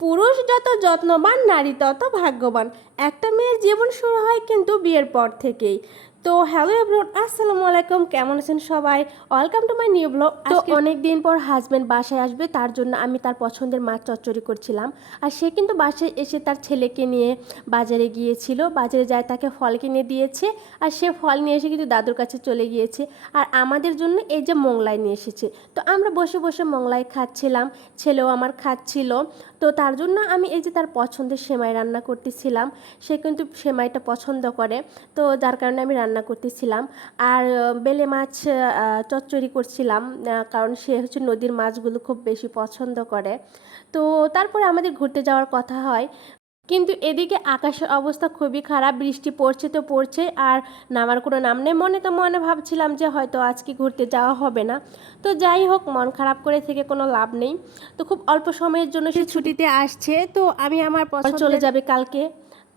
পুরুষ যত যত্নবান, নারী তত ভাগ্যবান। একটা মেয়ের জীবন শুরু হয় কিন্তু বিয়ের পর থেকেই। তো হ্যালো এভরিওয়ান আসসালামু আলাইকুম। কেমন আছেন সবাই? Welcome to my new blog তো অনেক দিন পর হাজবেন্ড বাসায় আসবে তার জন্য আমি তার পছন্দের মাছ চচ্চড়ি করছিলাম। আর সে কিন্তু বাসায় এসে তার ছেলেকে নিয়ে বাজারে গিয়েছিল। বাজারে যায় তাকে ফল কিনে দিয়েছে। আর সে ফল নিয়ে এসে কিন্তু দাদুর কাছে চলে গিয়েছে। আর আমাদের জন্য এই যে মোংলাই নিয়ে এসেছে। তো আমরা বসে বসে মোংলাই খাচ্ছিলাম ছেলেও আমার খাচ্ছিল। তো তার জন্য আমি এই যে তার পছন্দের সেমাই রান্না করতেছিলাম। সে কিন্তু সেমাইটা পছন্দ করে। তো যার কারণে আমি রান্না করতেছিলাম। আর বেলে মাছ চচ্চড়ি করছিলাম কারণ সে হচ্ছে নদীর মাছগুলো খুব বেশি পছন্দ করে। তো তারপরে আমাদের ঘুরতে যাওয়ার কথা হয়। কিন্তু এদিকে আকাশের অবস্থা খুবই খারাপ বৃষ্টি পড়ছে তো পড়ছে আর নামার কোনো নাম নেই। মনে তো মনে ভাবছিলাম যে হয়তো আজকে ঘুরতে যাওয়া হবে না। তো যাই হোক মন খারাপ করে থেকে কোনো লাভ নেই। তো খুব অল্প সময়ের জন্য সে ছুটিতে আসছে তো আমি আমার চলে যাবে কালকে।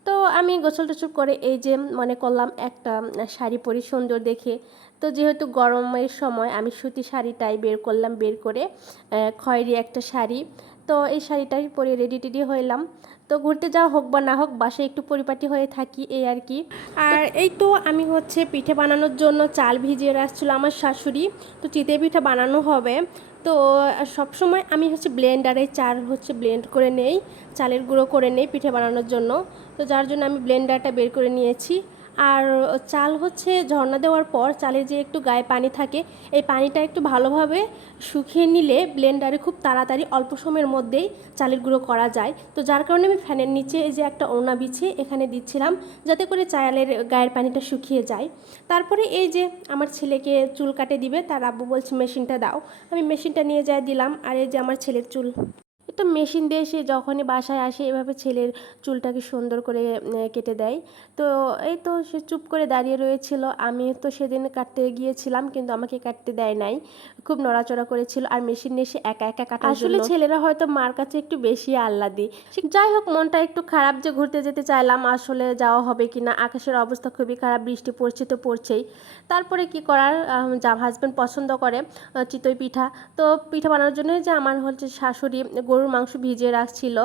তো আমি গোসল টোসল করে এই যে মনে করলাম একটা শাড়ি পরি সুন্দর দেখে। তো যেহেতু গরমের সময় আমি সুতি শাড়িটাই বের করলাম, বের করে খয়েরি একটা শাড়ি। তো এই শাড়িটাই পরে রেডি টেডি হইলাম। তো ঘুরতে যাওয়া হোক বা না হোক, বাসায় একটু পরিপাটি হয়ে থাকি, এই আর কি। আর এই তো আমি হচ্ছে পিঠে বানানোর জন্য চাল ভিজিয়ে রাখছিল আমার শাশুড়ি। তো চিতে পিঠে বানানো হবে। তো সবসময় আমি হচ্ছে ব্লেন্ডারে চাল হচ্ছে ব্লেন্ড করে নেই, চালের গুঁড়ো করে নেই পিঠে বানানোর জন্য। তো যার জন্য আমি ব্লেন্ডারটা বের করে নিয়েছি। আর চাল হচ্ছে ঝর্ণা দেওয়ার পর চালের যে একটু গায়ে পানি থাকে, এই পানিটা একটু ভালোভাবে শুকিয়ে নিলে ব্লেন্ডারে খুব তাড়াতাড়ি অল্প সময়ের মধ্যেই চালের গুঁড়ো করা যায়। তো যার কারণে আমি ফ্যানের নিচে এই যে একটা ওড়না বিছিয়ে এখানে দিচ্ছিলাম, যাতে করে চালের গায়ের পানিটা শুকিয়ে যায়। তারপরে এই যে আমার ছেলেকে চুল কাটে দিবে, তার আব্বু বলছে, মেশিনটা দাও। আমি মেশিনটা নিয়ে যাই, দিলাম। আর এই যে আমার ছেলের চুল। তো মেশিন দিয়ে সে যখনই বাসায় আসে এভাবে ছেলের চুলটাকে সুন্দর করে কেটে দেয়। তো এই তো সে চুপ করে দাঁড়িয়ে রয়েছিল। আমি তো সেদিন কাটতে গিয়েছিলাম কিন্তু আমাকে কাটতে দেয় নাই। খুব নড়াচড়া করেছিল আর মেশিন নিয়ে সে একা একা কাটার আসলে ছেলেরা হয়তো মার কাছে একটু বেশি আহ্লাদি। যাই হোক মনটা একটু খারাপ যে ঘুরতে যেতে চাইলাম আসলে যাওয়া হবে কি না? আকাশের অবস্থা খুবই খারাপ বৃষ্টি পড়ছে তো পড়ছেই। তারপরে কি করার? যা হাজব্যান্ড পছন্দ করে চিতই পিঠা। তো পিঠা বানানোর জন্য যে আমার হচ্ছে শাশুড়ি গরুর মাংস ভিজিয়ে রাখছিল।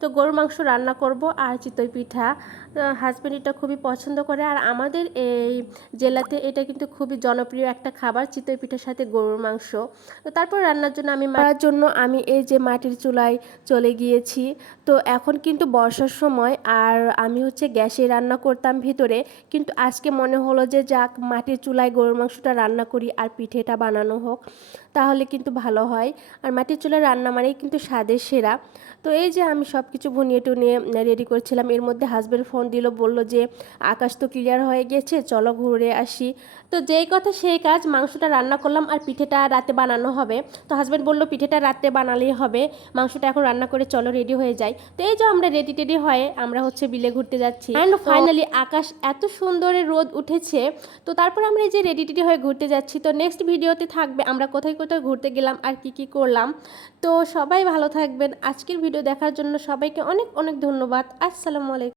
তো গরুর মাংস রান্না করব আর চিতই পিঠা। হাজব্যান্ড এটা খুবই পছন্দ করে। আর আমাদের এই জেলাতে এটা কিন্তু খুবই জনপ্রিয় একটা খাবার চিতই পিঠার সাথে গরুর মাংস। তো তারপর রান্নার জন্য আমি মারার জন্য আমি এই যে মাটির চুলায় চলে গিয়েছি। তো এখন কিন্তু বর্ষার সময় আর আমি হচ্ছে গ্যাসে রান্না করতাম ভিতরে। কিন্তু আজকে মনে হলো যে যাক, মাটির চুলায় গরুর মাংসটা রান্না করি আর পিঠেটা বানানো হোক, তাহলে কিন্তু ভালো হয়। আর মাটির চুলায় রান্না মানেই কিন্তু স্বাদের সেরা। তো এই যে আমি সব কিছু ভুনিয়ে টুনিয়ে রেডি করছিলাম। এর মধ্যে হাজব্যান্ড ফোন দিল বলল যে আকাশ তো ক্লিয়ার হয়ে গেছে চলো ঘুরে আসি। তো যেই কথা সেই কাজ মাংসটা রান্না করলাম আর পিঠেটা রাতে বানানো হবে। তো হাজব্যান্ড বলল পিঠেটা রাতে বানালেই হবে। মাংসটা এখন রান্না করে চলো রেডি হয়ে যাই। তো এই যে আমরা রেডি টেডি হয়ে আমরা হচ্ছে বিলে ঘুরতে যাচ্ছি। অ্যান্ড ফাইনালি আকাশ এত সুন্দরে রোদ উঠেছে। তো তারপর আমরা এই যে রেডি টেডি হয়ে ঘুরতে যাচ্ছি। তো নেক্সট ভিডিওতে থাকবে। আমরা কোথায় কোথায় ঘুরতে গেলাম আর কি কি করলাম। তো সবাই ভালো থাকবেন। আজকের ভিডিও দেখার জন্য সবাইকে অনেক অনেক ধন্যবাদ। আসসালামু আলাইকুম।